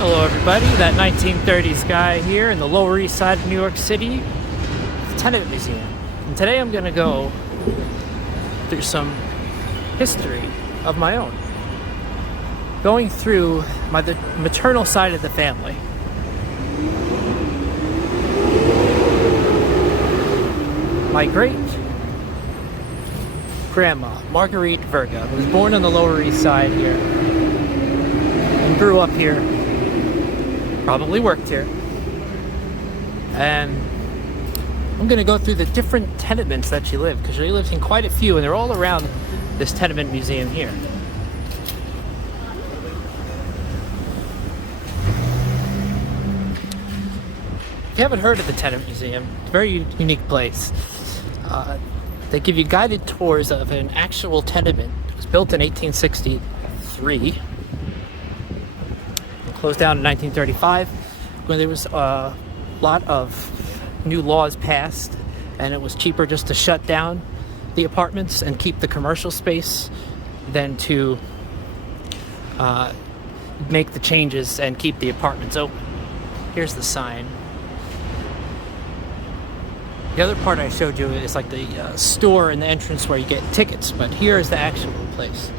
Hello everybody, that 1930s guy here in the Lower East Side of New York City, the Tenement Museum. And today I'm going to go through some history of my own. Going through the maternal side of the family. My great-grandma, Margherita Virga, was born on the Lower East Side here and grew up here. Probably worked here. And I'm going to go through the different tenements that she lived, because she lived in quite a few, and they're all around this tenement museum here. If you haven't heard of the Tenement Museum, it's a very unique place. They give you guided tours of an actual tenement. It was built in 1863. Closed down in 1935 when there was a lot of new laws passed, and it was cheaper just to shut down the apartments and keep the commercial space than to make the changes and keep the apartments open. Here's the sign. The other part I showed you is like the store and the entrance where you get tickets, but here is the actual place.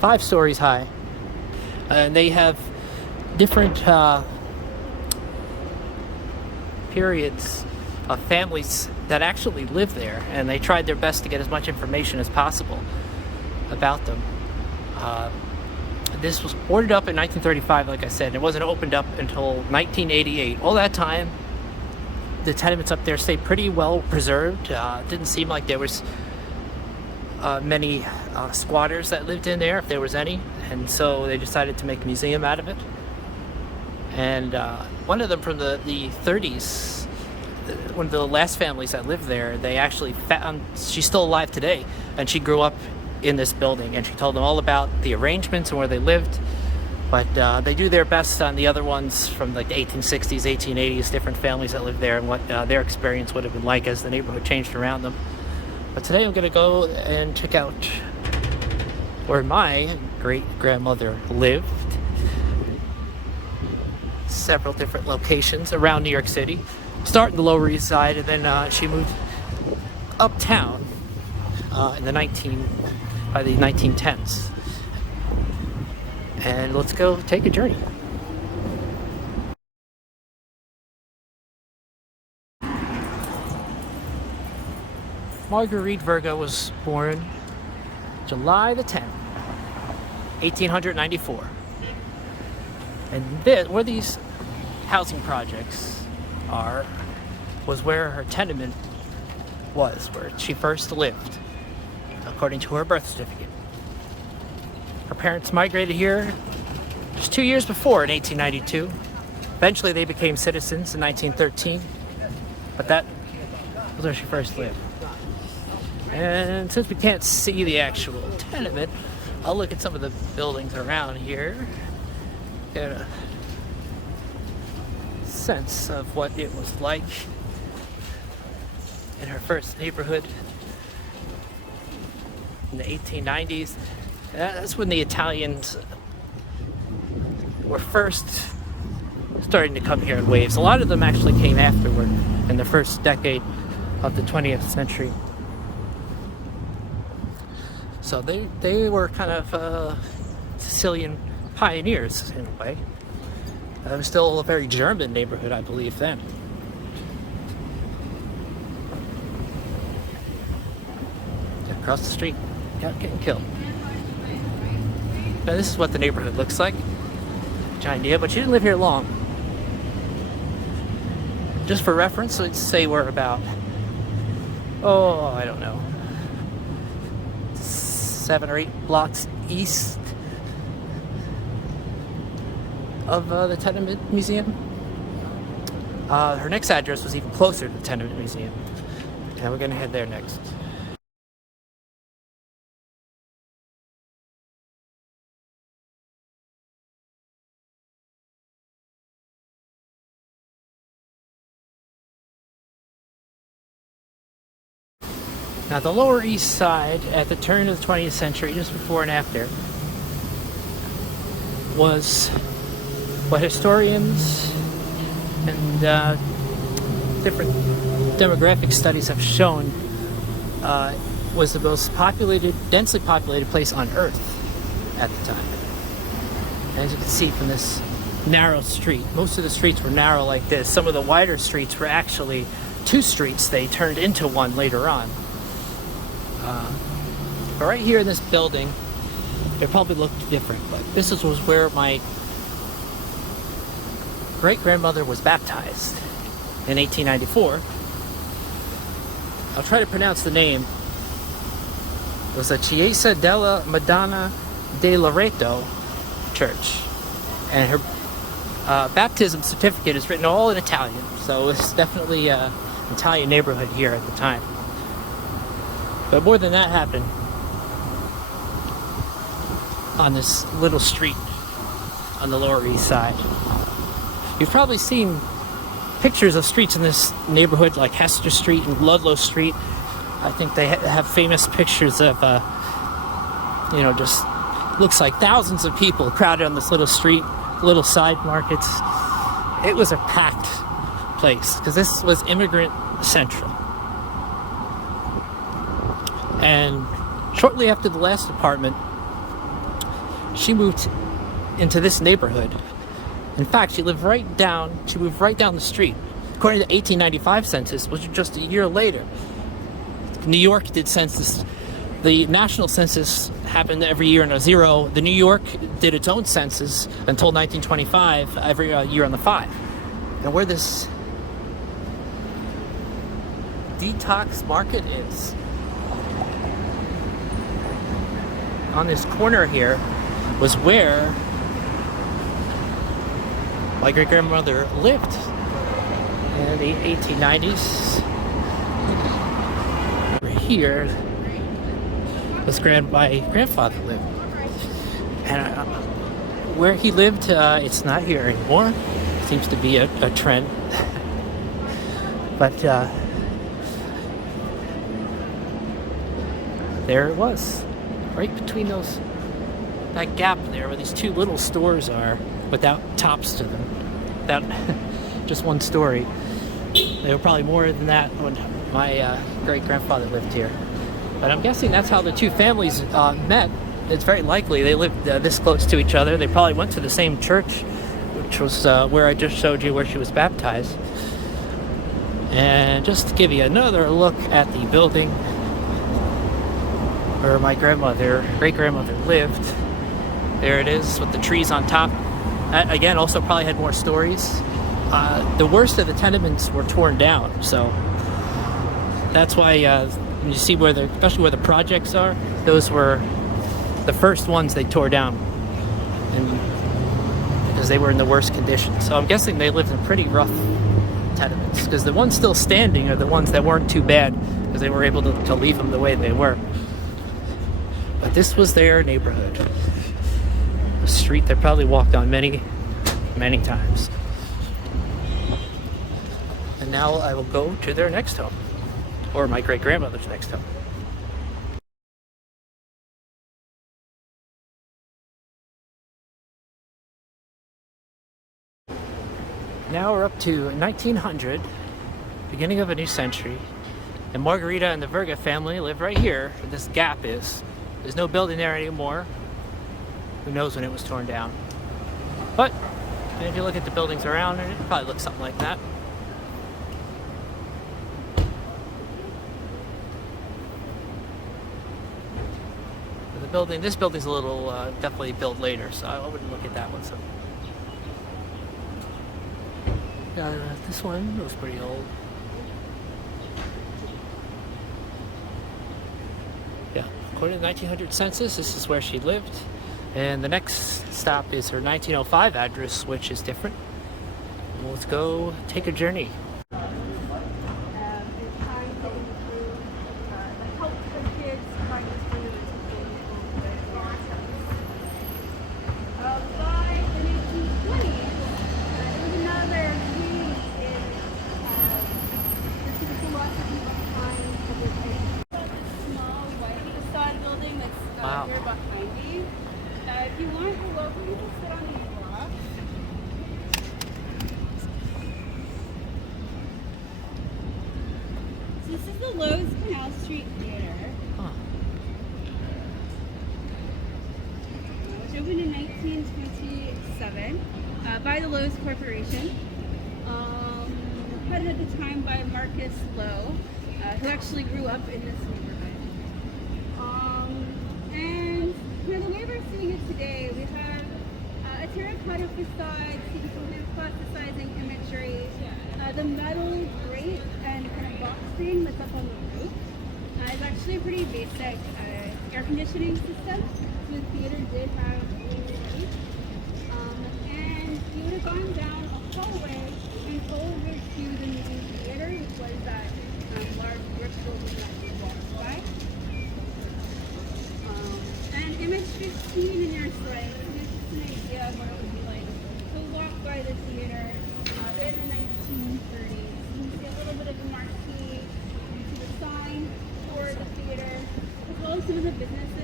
5 stories high, and they have different periods of families that actually live there, and they tried their best to get as much information as possible about them. This was boarded up in 1935, like I said. It wasn't opened up until 1988. All that time, the tenements up there stayed pretty well preserved. Didn't seem like there was many squatters that lived in there, if there was any, and so they decided to make a museum out of it. And one of them from the 30s, one of the last families that lived there, they actually found, she's still alive today, and she grew up in this building, and she told them all about the arrangements and where they lived. But they do their best on the other ones from like the 1860s, 1880s, different families that lived there, and what their experience would have been like as the neighborhood changed around them. But today I'm going to go and check out where my great-grandmother lived. Several different locations around New York City. Start in the Lower East Side, and then she moved uptown by the 1910s. And let's go take a journey. Margherita Virga was born July the 10th, 1894. And where these housing projects was where her tenement was, where she first lived, according to her birth certificate. Her parents migrated here just 2 years before, in 1892. Eventually they became citizens in 1913, but that was where she first lived. And since we can't see the actual tenement, I'll look at some of the buildings around here, get a sense of what it was like in her first neighborhood in the 1890s. That's when the Italians were first starting to come here in waves. A lot of them actually came afterward in the first decade of the 20th century. So they were kind of Sicilian pioneers in a way. It was still a very German neighborhood, I believe, then. Across the street, getting killed. Now this is what the neighborhood looks like. Giant idea, but she didn't live here long. Just for reference, let's say we're about, I don't know, 7 or 8 blocks east of the Tenement Museum. Her next address was even closer to the Tenement Museum, and we're going to head there next. Now, the Lower East Side at the turn of the 20th century, just before and after, was what historians and different demographic studies have shown was the most populated, densely populated place on Earth at the time. As you can see from this narrow street, most of the streets were narrow like this. Some of the wider streets were actually two streets. They turned into one later on. But right here in this building, it probably looked different, but this was where my great-grandmother was baptized in 1894. I'll try to pronounce the name. It was the Chiesa della Madonna de Loreto Church, and her baptism certificate is written all in Italian, so it's definitely an Italian neighborhood here at the time. But more than that happened on this little street on the Lower East Side. You've probably seen pictures of streets in this neighborhood, like Hester Street and Ludlow Street. I think they have famous pictures of, just looks like thousands of people crowded on this little street, little side markets. It was a packed place because this was immigrant central. And shortly after the last apartment, she moved into this neighborhood. In fact, she moved right down the street. According to the 1895 census, which was just a year later, New York did census. The national census happened every year in a 0. The New York did its own census until 1925, every year on the 5. And where this detox market is, on this corner here, was where my great-grandmother lived in the 1890s. Over here was my grandfather lived. And where he lived, it's not here anymore. Seems to be a trend. But there it was, right between that gap there where these two little stores are without tops to them, without just one story. They were probably more than that when my great-grandfather lived here. But I'm guessing that's how the two families met. It's very likely they lived this close to each other. They probably went to the same church, which was where I just showed you where she was baptized. And just to give you another look at the building where my great-grandmother lived, there it is with the trees on top. Again, also probably had more stories. The worst of the tenements were torn down, so that's why you see especially where the projects are, those were the first ones they tore down, and because they were in the worst condition. So I'm guessing they lived in pretty rough tenements, because the ones still standing are the ones that weren't too bad, because they were able to leave them the way they were. But this was their neighborhood, a street they probably walked on many, many times. And now I will go to their next home, or my great-grandmother's next home. Now we're up to 1900, beginning of a new century, and Margherita and the Virga family live right here where this gap is. There's no building there anymore. Who knows when it was torn down. But if you look at the buildings around it, it probably looks something like that. This building's a little definitely built later, so I wouldn't look at that one. So this one was pretty old. Yeah, according to the 1900 census, this is where she lived, and the next stop is her 1905 address, which is different. Well, let's go take a journey. sit on these blocks. So this is the Lowe's Canal Street Theater, Huh. which opened in 1927 by the Lowe's Corporation. Headed at the time by Marcus Lowe, who actually grew up in this neighborhood. And you know, the way we're seeing it today, we have a terracotta facade, seeing some new plasticizing imagery, the metal grate and kind of box screen that's up on the roof. It's actually a pretty basic air conditioning system. So the theater did have AC. And you would have gone down a hallway and over to the movie theater, which was that large brick building that we walked by. And image 15 in your slide gives just an idea of what it would be like to walk by the theater in the 1930s. You can see a little bit of a marquee, you see the sign for the theater, as well as some of the businesses